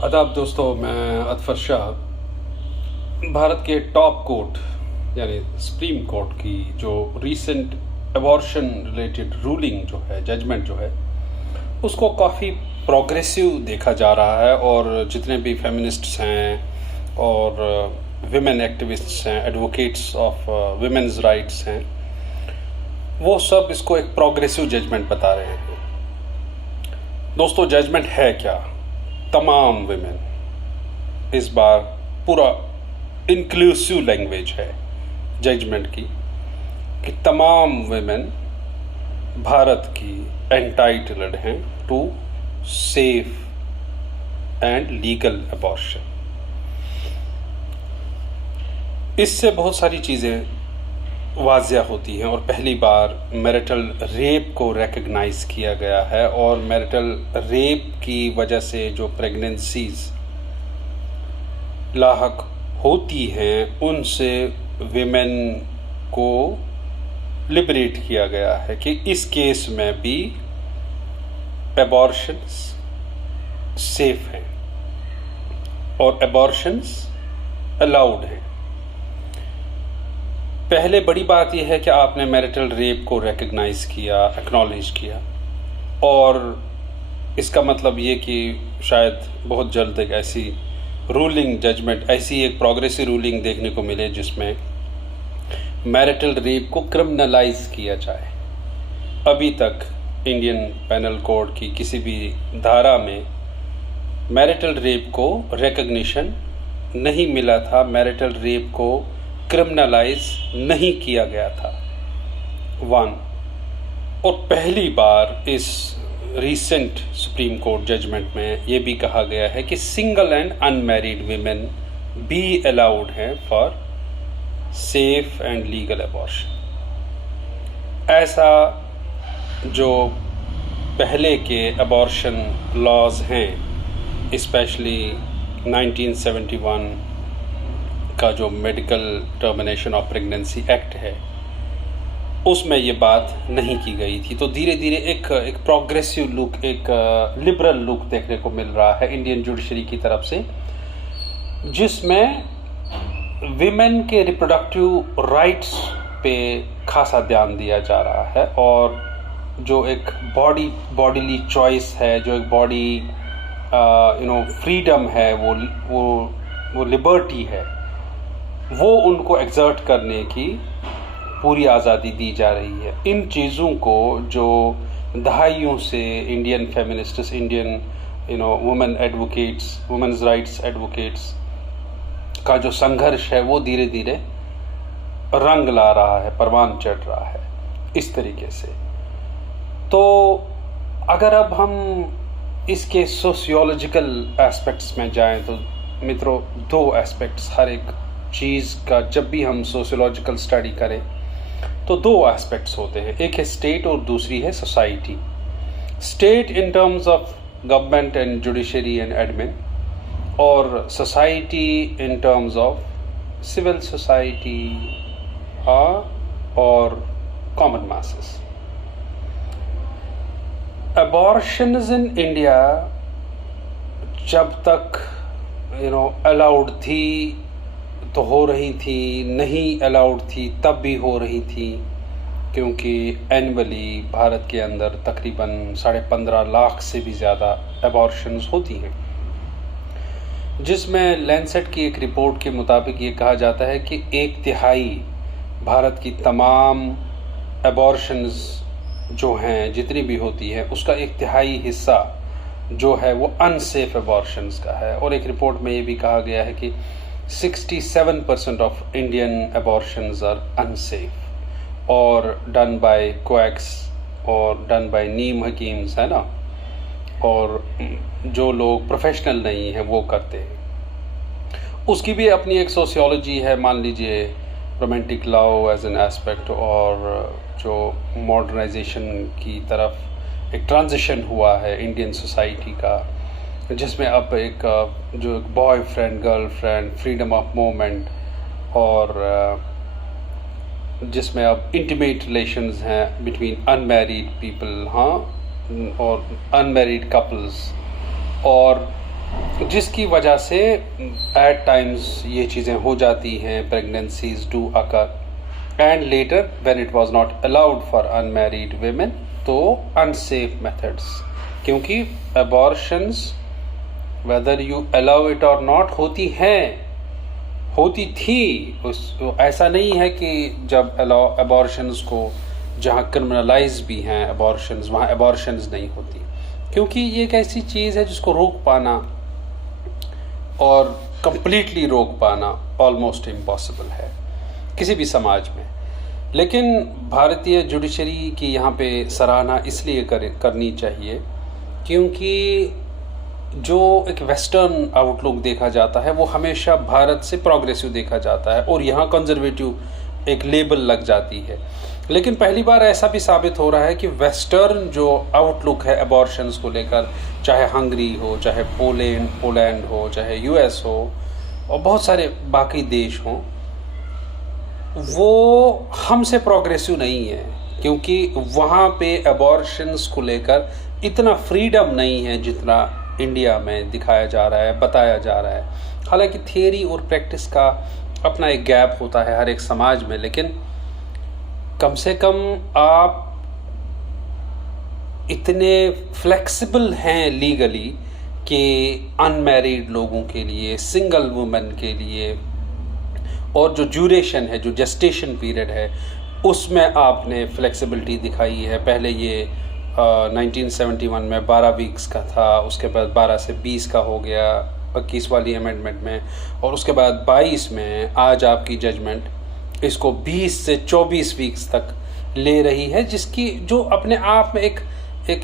आदाब दोस्तों, मैं अतफर शाह। भारत के टॉप कोर्ट यानी सुप्रीम कोर्ट की जो रीसेंट अबॉर्शन रिलेटेड रूलिंग जो है, जजमेंट जो है, उसको काफ़ी प्रोग्रेसिव देखा जा रहा है। और जितने भी फेमिनिस्ट्स हैं और विमेन एक्टिविस्ट्स हैं, एडवोकेट्स ऑफ विमेन्स राइट्स हैं, वो सब इसको एक प्रोग्रेसिव जजमेंट बता रहे हैं। दोस्तों, जजमेंट है क्या? तमाम विमेन, इस बार पूरा इंक्लूसिव लैंग्वेज है जजमेंट की कि तमाम विमेन भारत की एंटाइटल्ड हैं to safe and legal abortion. इससे बहुत सारी चीज़ें वाज़िया होती हैं और पहली बार मैरिटल रेप को रिकग्नाइज किया गया है। और मैरिटल रेप की वजह से जो प्रेगनेंसीज लाहक होती हैं, उनसे विमेन को लिबरेट किया गया है कि इस केस में भी एबॉर्शंस सेफ हैं और एबॉर्शंस अलाउड हैं। पहले बड़ी बात यह है कि आपने मैरिटल रेप को रिकग्नाइज किया, एक्नॉलेज किया, और इसका मतलब ये कि शायद बहुत जल्द एक ऐसी रूलिंग जजमेंट, ऐसी एक प्रोग्रेसिव रूलिंग देखने को मिले जिसमें मैरिटल रेप को क्रिमिनलाइज किया जाए। अभी तक इंडियन पेनल कोड की किसी भी धारा में मैरिटल रेप को रिकग्निशन नहीं मिला था, मैरिटल रेप को क्रिमिनलाइज नहीं किया गया था। और पहली बार इस रीसेंट सुप्रीम कोर्ट जजमेंट में ये भी कहा गया है कि सिंगल एंड अनमैरिड विमेन भी अलाउड हैं for safe and legal abortion. ऐसा जो पहले के अबॉर्शन लॉज हैं, स्पेशली 1971 का जो medical termination of pregnancy act है, उसमें ये बात नहीं की गई थी। तो धीरे धीरे एक प्रोग्रेसिव लुक, एक लिबरल लुक देखने को मिल रहा है इंडियन जुडिशरी की तरफ से, जिसमें विमेन के रिप्रोडक्टिव राइट्स पे खासा ध्यान दिया जा रहा है। और जो एक बॉडीली चॉइस है, जो एक बॉडी फ्रीडम है, वो लिबर्टी है, वो उनको एग्जर्ट करने की पूरी आज़ादी दी जा रही है। इन चीज़ों को जो दहाइयों से Indian feminists, Indian women advocates, women's rights advocates का जो संघर्ष है, वो धीरे धीरे रंग ला रहा है, परवान चढ़ रहा है इस तरीके से। तो अगर अब हम इसके सोशियोलॉजिकल एस्पेक्ट्स में जाएं तो मित्रों, दो एस्पेक्ट्स हर एक चीज़ का, जब भी हम सोशियोलॉजिकल स्टडी करें तो दो एस्पेक्ट्स होते हैं, एक है स्टेट और दूसरी है society. State in terms of government and judiciary and admin, और society in terms of civil society और common masses. Abortions in India जब तक अलाउड थी तो हो रही थी, नहीं अलाउड थी तब भी हो रही थी, क्योंकि एनुअली भारत के अंदर तकरीबन 15.5 लाख से भी ज़्यादा अबॉर्शंस होती हैं, जिसमें लैंसेट की एक रिपोर्ट के मुताबिक ये कहा जाता है कि 1/3 भारत की तमाम अबॉर्शंस जो हैं, जितनी भी होती हैं, उसका 1/3 हिस्सा जो है वो अनसेफ अबॉर्शंस का है। और एक रिपोर्ट में ये भी कहा गया है कि 67% of Indian abortions are unsafe और डन बाय क्वैक्स और डन बाय नीम हकीम्स, है ना, और जो लोग प्रोफेशनल नहीं हैं वो करते हैं। उसकी भी अपनी एक सोशियोलॉजी है। मान लीजिए romantic love as an aspect, और जो मॉडर्नाइजेशन की तरफ एक ट्रांजिशन हुआ है इंडियन सोसाइटी का, जिसमें अब एक जो boyfriend girlfriend freedom of movement, और जिसमें अब इंटीमेट रिलेशंस हैं बिटवीन अनमैरिड पीपल, हाँ, और अनमैरिड कपल्स, और जिसकी वजह से एट टाइम्स ये चीज़ें हो जाती हैं, pregnancies do occur and later when it was not allowed for unmarried women, तो अनसेफ मेथड्स, क्योंकि abortions whether you allow it और नॉट होती थी। ऐसा नहीं है कि जब अबॉर्शंस को जहाँ क्रिमिनलाइज भी हैं अबॉर्शंस, वहाँ अबॉर्शंस नहीं होती, क्योंकि ये एक ऐसी चीज़ है जिसको रोक पाना और कंप्लीटली रोक पाना ऑलमोस्ट इम्पॉसिबल है किसी भी समाज में। लेकिन भारतीय जुडिशरी की यहाँ पे सराहना इसलिए करनी चाहिए क्योंकि जो एक वेस्टर्न आउटलुक देखा जाता है वो हमेशा भारत से प्रोग्रेसिव देखा जाता है और यहाँ कंजर्वेटिव एक लेबल लग जाती है। लेकिन पहली बार ऐसा भी साबित हो रहा है कि वेस्टर्न जो आउटलुक है अबॉर्शंस को लेकर, चाहे हंगरी हो, चाहे पोलैंड हो, चाहे यूएस हो और बहुत सारे बाकी देश हों, वो हमसे प्रोग्रेसिव नहीं है, क्योंकि वहाँ पे अबॉर्शंस को लेकर इतना फ्रीडम नहीं है जितना इंडिया में दिखाया जा रहा है, बताया जा रहा है। हालांकि थियरी और प्रैक्टिस का अपना एक गैप होता है हर एक समाज में, लेकिन कम से कम आप इतने फ्लेक्सिबल हैं लीगली कि अनमैरिड लोगों के लिए, सिंगल वुमेन के लिए, और जो ड्यूरेशन है, जो जेस्टेशन पीरियड है, उसमें आपने फ्लेक्सिबिलिटी दिखाई है। पहले ये 1971 में 12 वीक्स का था, उसके बाद 12 से 20 का हो गया 21 वाली अमेंडमेंट में, और उसके बाद 22 में आज आपकी जजमेंट इसको 20 से 24 वीक्स तक ले रही है, जिसकी जो अपने आप में एक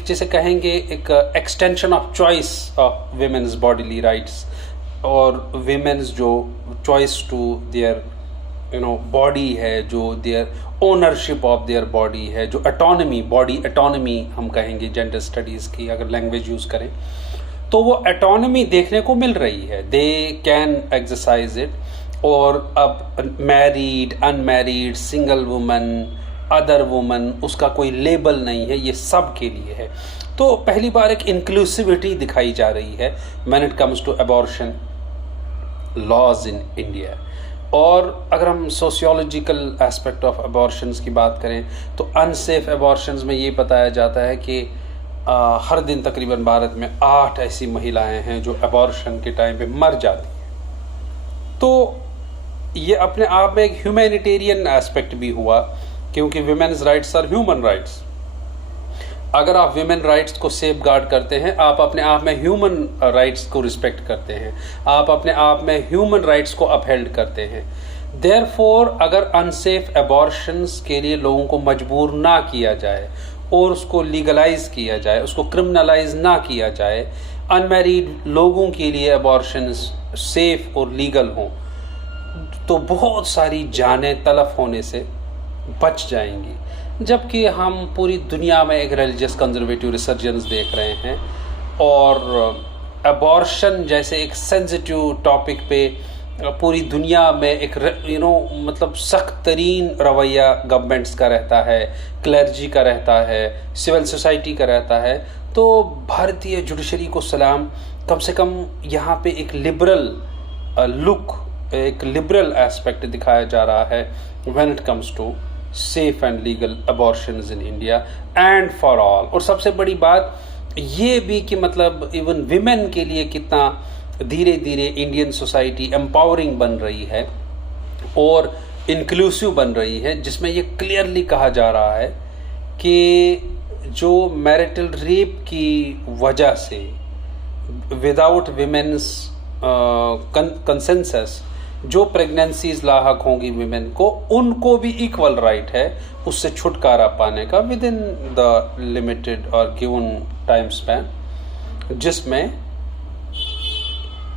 जैसे कहेंगे एक extension of choice of women's bodily rights और विमेन्स जो चॉइस टू देयर बॉडी है, जो their ownership of their body है, जो एटोनमी, बॉडी एटोनमी हम कहेंगे जेंडर स्टडीज़ की अगर लैंग्वेज यूज़ करें, तो वो एटोनमी देखने को मिल रही है। They can exercise it. और अब married, unmarried, single woman, other woman, उसका कोई लेबल नहीं है, ये सब के लिए है। तो पहली बार एक इंक्लूसिविटी दिखाई जा रही है when it comes to abortion laws in India. और अगर हम सोशियोलॉजिकल एस्पेक्ट ऑफ अबॉर्शंस की बात करें तो अनसेफ अबॉर्शंस में ये बताया जाता है कि हर दिन तकरीबन भारत में 8 ऐसी महिलाएं हैं जो अबॉर्शन के टाइम पे मर जाती हैं। तो ये अपने आप में एक ह्यूमैनिटेरियन एस्पेक्ट भी हुआ, क्योंकि women's rights are human rights. अगर आप विमेन राइट्स को सेफ गार्ड करते हैं, आप अपने आप में ह्यूमन राइट्स को रिस्पेक्ट करते हैं, आप अपने आप में ह्यूमन राइट्स को अपहेल्ड करते हैं। देयरफॉर अगर अनसेफ अबॉर्शंस के लिए लोगों को मजबूर ना किया जाए और उसको लीगलाइज किया जाए, उसको क्रिमिनलाइज ना किया जाए, अनमैरिड लोगों के लिए अबॉर्शंस सेफ और लीगल हों, तो बहुत सारी जानें तलफ होने से बच जाएंगी। जबकि हम पूरी दुनिया में एक रिलीजियस कंजर्वेटिव रिसर्जेंस देख रहे हैं और अबॉर्शन जैसे एक सेंसिटिव टॉपिक पे पूरी दुनिया में एक मतलब सख्त तरीन रवैया गवर्नमेंट्स का रहता है, क्लर्जी का रहता है, सिविल सोसाइटी का रहता है। तो भारतीय जुडिशरी को सलाम, कम से कम यहाँ पे एक लिबरल लुक, एक लिबरल एस्पेक्ट दिखाया जा रहा है when it comes to safe and legal abortions in India and for all. और सबसे बड़ी बात ये भी कि मतलब इवन विमेन के लिए कितना धीरे धीरे इंडियन सोसाइटी एम्पावरिंग बन रही है और इंक्लूसिव बन रही है, जिसमें ये क्लियरली कहा जा रहा है कि जो मैरिटल रेप की वजह से विदाउट विमेन्स कंसेंसस जो प्रेगनेंसीज लाहक होंगी विमेन को, उनको भी इक्वल राइट है उससे छुटकारा पाने का विद इन द लिमिटेड और गिवन टाइम स्पैन, जिसमें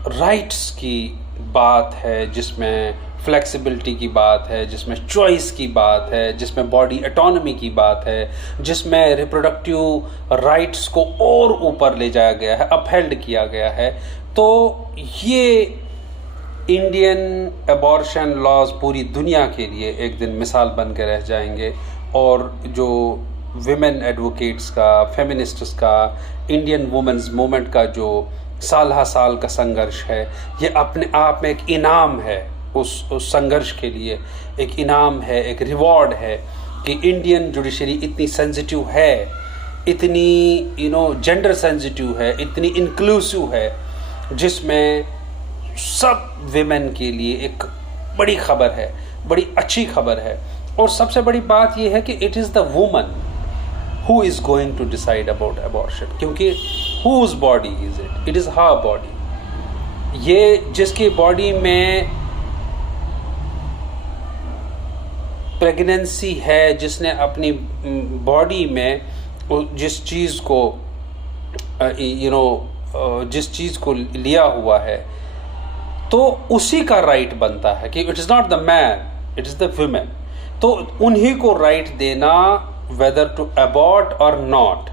राइट्स की बात है, जिसमें फ्लेक्सिबिलिटी की बात है, जिसमें चॉइस की बात है, जिसमें बॉडी एटोनमी की बात है, जिसमें रिप्रोडक्टिव राइट्स को और ऊपर ले जाया गया है, अपहेल्ड किया गया है। तो ये इंडियन अबॉर्शन लॉज पूरी दुनिया के लिए एक दिन मिसाल बन के रह जाएंगे। और जो विमेन एडवोकेट्स का, फेमिनिस्ट्स का, इंडियन वुमेन्स मूवमेंट का जो साल हा साल का संघर्ष है, ये अपने आप में एक इनाम है उस संघर्ष के लिए, एक इनाम है, एक रिवॉर्ड है कि इंडियन जुडिशरी इतनी सेंसिटिव है, इतनी जेंडर सेंसिटिव है, इतनी इंक्लूसिव है, जिसमें सब विमेन के लिए एक बड़ी खबर है, बड़ी अच्छी खबर है। और सबसे बड़ी बात यह है कि it is the woman who is going to decide about abortion, क्योंकि whose body is it, it is her body. ये जिसकी बॉडी में प्रेगनेंसी है, जिसने अपनी बॉडी में जिस चीज़ को जिस चीज़ को लिया हुआ है, तो उसी का राइट बनता है कि it is not the man, it is the women. तो उन्हीं को राइट देना, वेदर टू अबॉर्ट और not,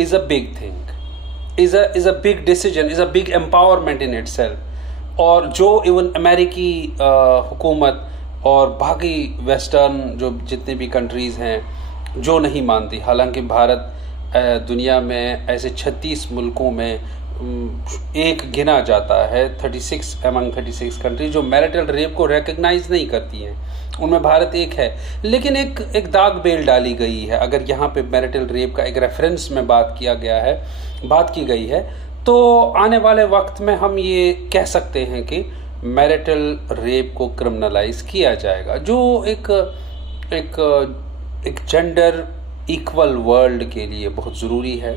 is a big thing, is a big decision, is a big empowerment in itself. और जो इवन अमेरिकी हुकूमत और बाकी वेस्टर्न जो जितने भी कंट्रीज़ हैं जो नहीं मानती, हालांकि भारत दुनिया में ऐसे 36 मुल्कों में एक गिना जाता है, 36 अमंग 36 कंट्री जो मैरिटल रेप को रिकग्नाइज नहीं करती हैं, उनमें भारत एक है। लेकिन एक दाग बेल डाली गई है। अगर यहाँ पे मैरिटल रेप का एक रेफरेंस में बात की गई है, तो आने वाले वक्त में हम ये कह सकते हैं कि मैरिटल रेप को क्रिमिनलाइज किया जाएगा, जो एक जेंडर इक्वल वर्ल्ड के लिए बहुत ज़रूरी है,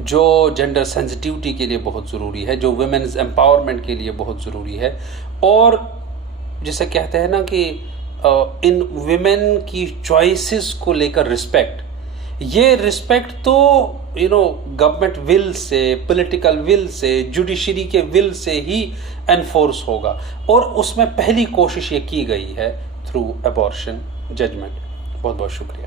जो जेंडर सेंसिटिविटी के लिए बहुत ज़रूरी है, जो वुमेन्स एम्पावरमेंट के लिए बहुत ज़रूरी है। और जिसे कहते हैं ना कि इन वुमेन की चॉइसेस को लेकर रिस्पेक्ट, ये रिस्पेक्ट तो government will say, political will say, judiciary के विल से ही एनफोर्स होगा। और उसमें पहली कोशिश ये की गई है थ्रू अबॉर्शन जजमेंट। बहुत बहुत शुक्रिया।